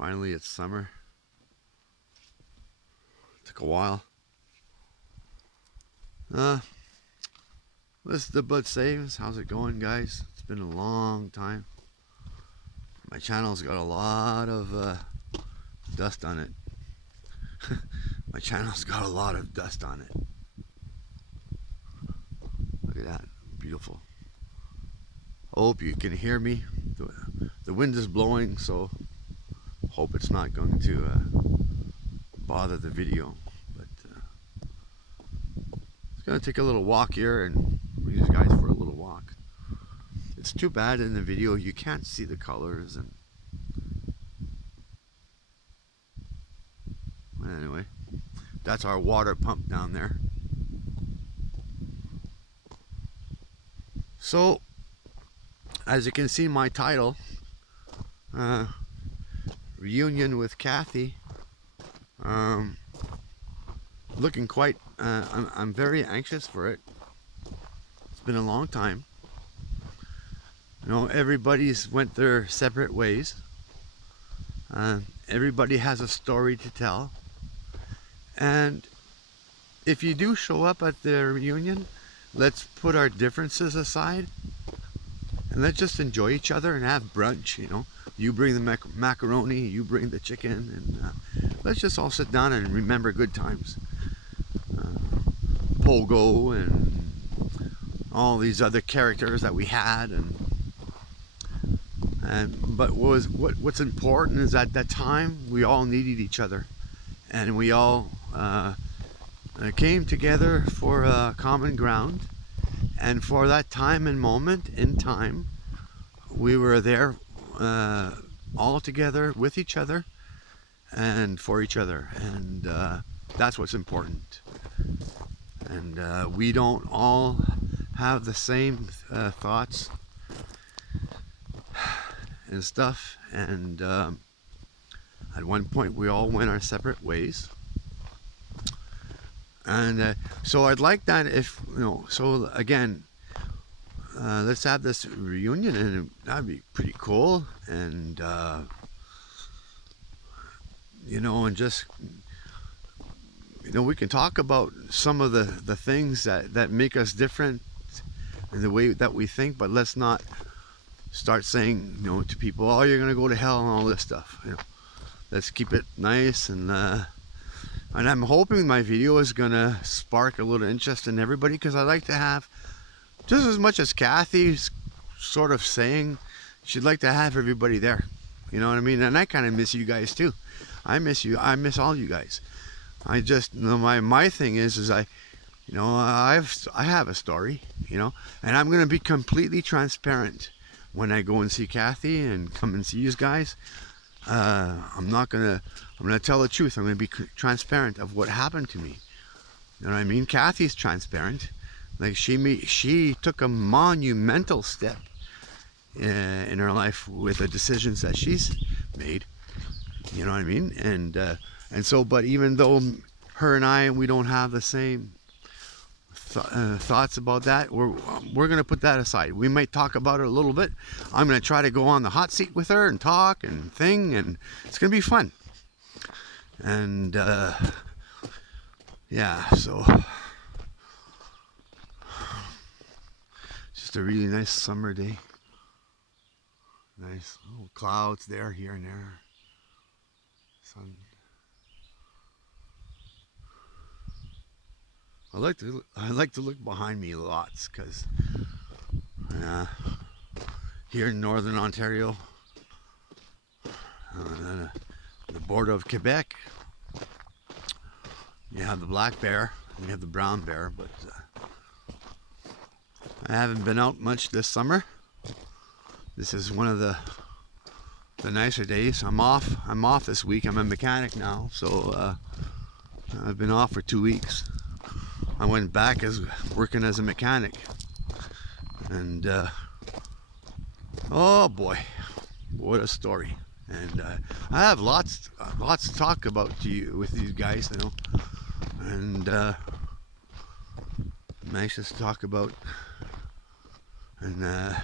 Finally, it's summer. Took a while. This is the Bud Saves. How's it going, guys? It's been a long time. My channel's got a lot of dust on it. My channel's got a lot of dust on it. Look at that. Beautiful. Hope you can hear me. The wind is blowing, so hope it's not going to bother the video. But it's going to take a little walk here and bring you guys for a little walk. It's too bad in the video you can't see the colors, and anyway, that's our water pump down there. So as you can see, my title, reunion with Kathy, looking quite I'm very anxious for it. It's been a long time. You know, everybody's went their separate ways. Everybody has a story to tell, and if you do show up at the reunion, let's put our differences aside and let's just enjoy each other and have brunch. You know, you bring the macaroni, you bring the chicken, and let's just all sit down and remember good times. Pogo and all these other characters that we had, but what's important is at that time we all needed each other, and we all came together for common ground, and for that time and moment in time we were there all together with each other and for each other, and that's what's important. And we don't all have the same thoughts and stuff, and at one point we all went our separate ways. And so I'd like that, if you know, so again, let's have this reunion, and that'd be pretty cool. And you know, and just, you know, we can talk about some of the things that make us different in the way that we think, but let's not start saying, you know, to people, oh, you're gonna go to hell and all this stuff. You know, let's keep it nice, and I'm hoping my video is gonna spark a little interest in everybody, because I like to have, just as much as Kathy's sort of saying she'd like to have everybody there. You know what I mean? And I kind of miss you guys too. I miss you. I miss all you guys. I just, you know, my thing is I have a story, you know, and I'm gonna be completely transparent when I go and see Kathy and come and see you guys. I'm gonna tell the truth. I'm gonna be transparent of what happened to me. You know what I mean? Kathy's transparent. Like, she took a monumental step in her life with the decisions that she's made. You know what I mean? And so, but even though her and we don't have the same thoughts about that, we're gonna put that aside. We might talk about it a little bit. I'm gonna try to go on the hot seat with her and talk and and it's gonna be fun. And yeah, so just a really nice summer day. Nice little clouds there, here and there. Sun. I like to look behind me lots, because here in northern Ontario, the border of Quebec, you have the black bear and you have the brown bear. But I haven't been out much this summer. This is one of the nicer days. I'm off this week. I'm a mechanic now, so I've been off for 2 weeks. I went back as working as a mechanic, and oh boy, what a story! And I have lots to talk about with you guys, you know, and I'm anxious to talk about and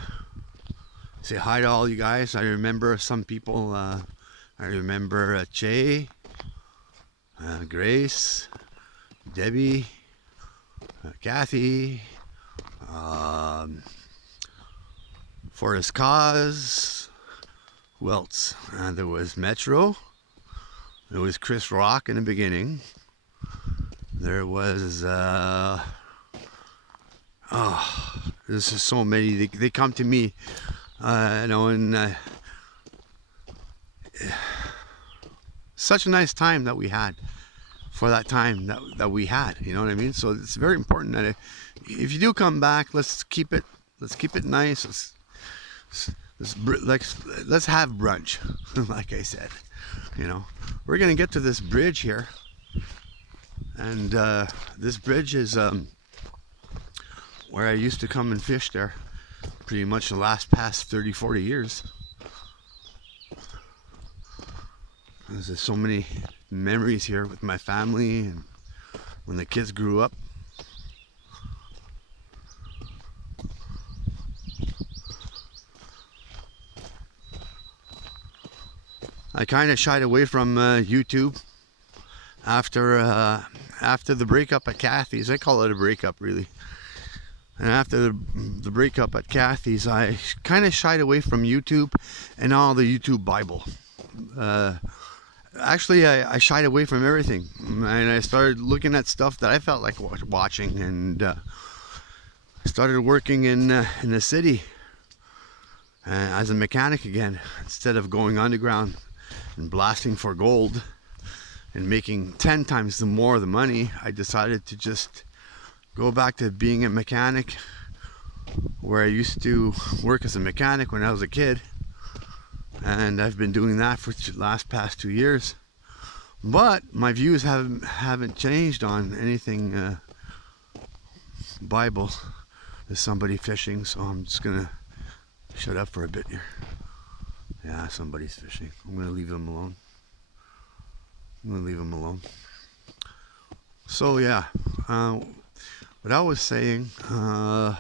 say hi to all you guys. I remember some people I remember Che, Grace, Debbie, Kathy, Forest Cause. Who else? There was Metro. There was Chris Rock in the beginning. There was there's just so many. They come to me, and such a nice time that we had for that time that we had. You know what I mean? So it's very important that if you do come back, let's keep it nice. Let's have brunch, like I said. We're gonna get to this bridge here, and this bridge is where I used to come and fish there pretty much the past 30-40 years. There's so many memories here with my family and when the kids grew up. I kind of shied away from YouTube after the breakup at Kathy's. I call it a breakup, really. And after the breakup at Kathy's, I kind of shied away from YouTube and all the YouTube Bible. Actually, I shied away from everything, and I started looking at stuff that I felt like watching, and I started working in the city as a mechanic again, instead of going underground and blasting for gold and making 10 times the money. I decided to just go back to being a mechanic, where I used to work as a mechanic when I was a kid, and I've been doing that for the past 2 years. But my views haven't changed on anything Bible. There's somebody fishing, so I'm just gonna shut up for a bit here. Yeah, somebody's fishing. I'm gonna leave them alone. So yeah, what I was saying, I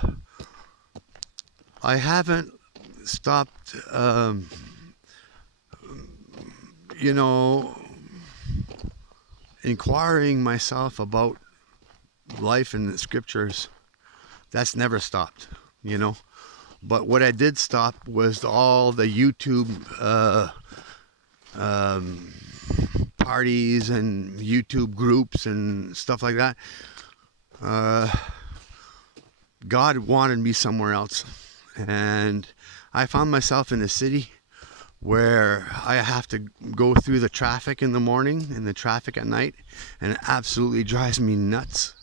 haven't stopped, inquiring myself about life in the scriptures. That's never stopped, But what I did stop was all the YouTube parties and YouTube groups and stuff like that. God wanted me somewhere else, and I found myself in a city where I have to go through the traffic in the morning and the traffic at night, and it absolutely drives me nuts.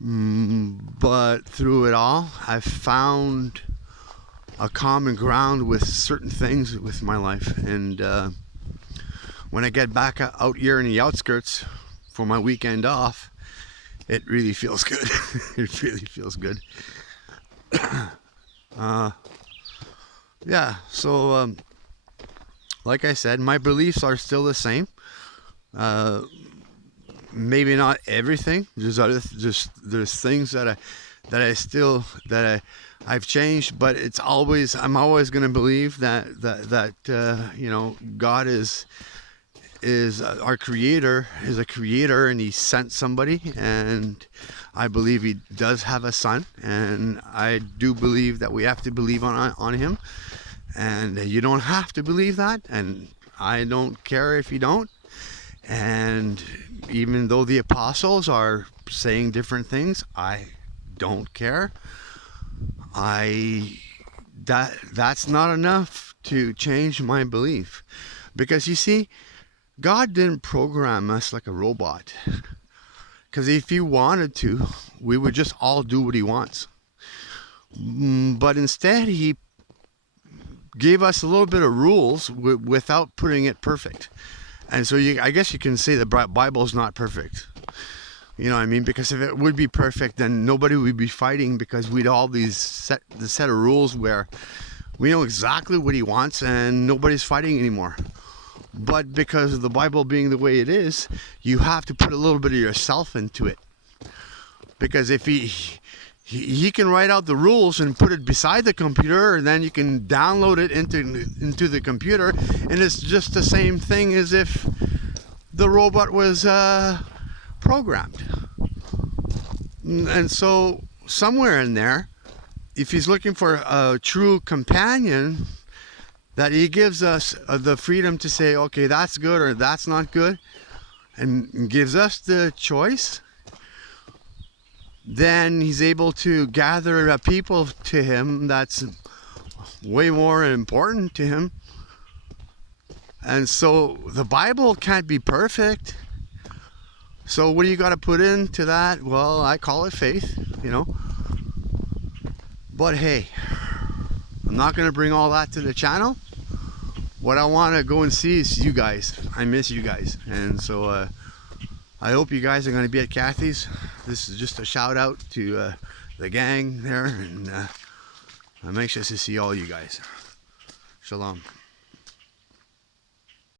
But through it all, I've found a common ground with certain things with my life, and when I get back out here in the outskirts for my weekend off, it really feels good. It really feels good. Yeah, so like I said, my beliefs are still the same. Maybe not everything. There's things that I've changed, but I'm always going to believe that God is our creator, is a creator, and he sent somebody, and I believe he does have a son, and I do believe that we have to believe on him, and you don't have to believe that, and I don't care if you don't. And even though the apostles are saying different things, I don't care. That's not enough to change my belief, because you see, God didn't program us like a robot. Because if he wanted to, we would just all do what he wants. But instead, he gave us a little bit of rules without putting it perfect. And so I guess you can say the Bible is not perfect. You know what I mean? Because if it would be perfect, then nobody would be fighting, because we'd all the set of rules where we know exactly what he wants and nobody's fighting anymore. But because of the Bible being the way it is, you have to put a little bit of yourself into it. Because if he he can write out the rules and put it beside the computer, and then you can download it into the computer, and it's just the same thing as if the robot was programmed. And so somewhere in there, if he's looking for a true companion, that he gives us the freedom to say, okay, that's good or that's not good, and gives us the choice, then he's able to gather people to him that's way more important to him. And so the Bible can't be perfect. So what do you got to put into that? Well, I call it faith, you know. But hey, I'm not going to bring all that to the channel. What I want to go and see is you guys. I miss you guys. And so I hope you guys are going to be at Kathy's. This is just a shout out to the gang there. And I'm anxious to see all you guys. Shalom.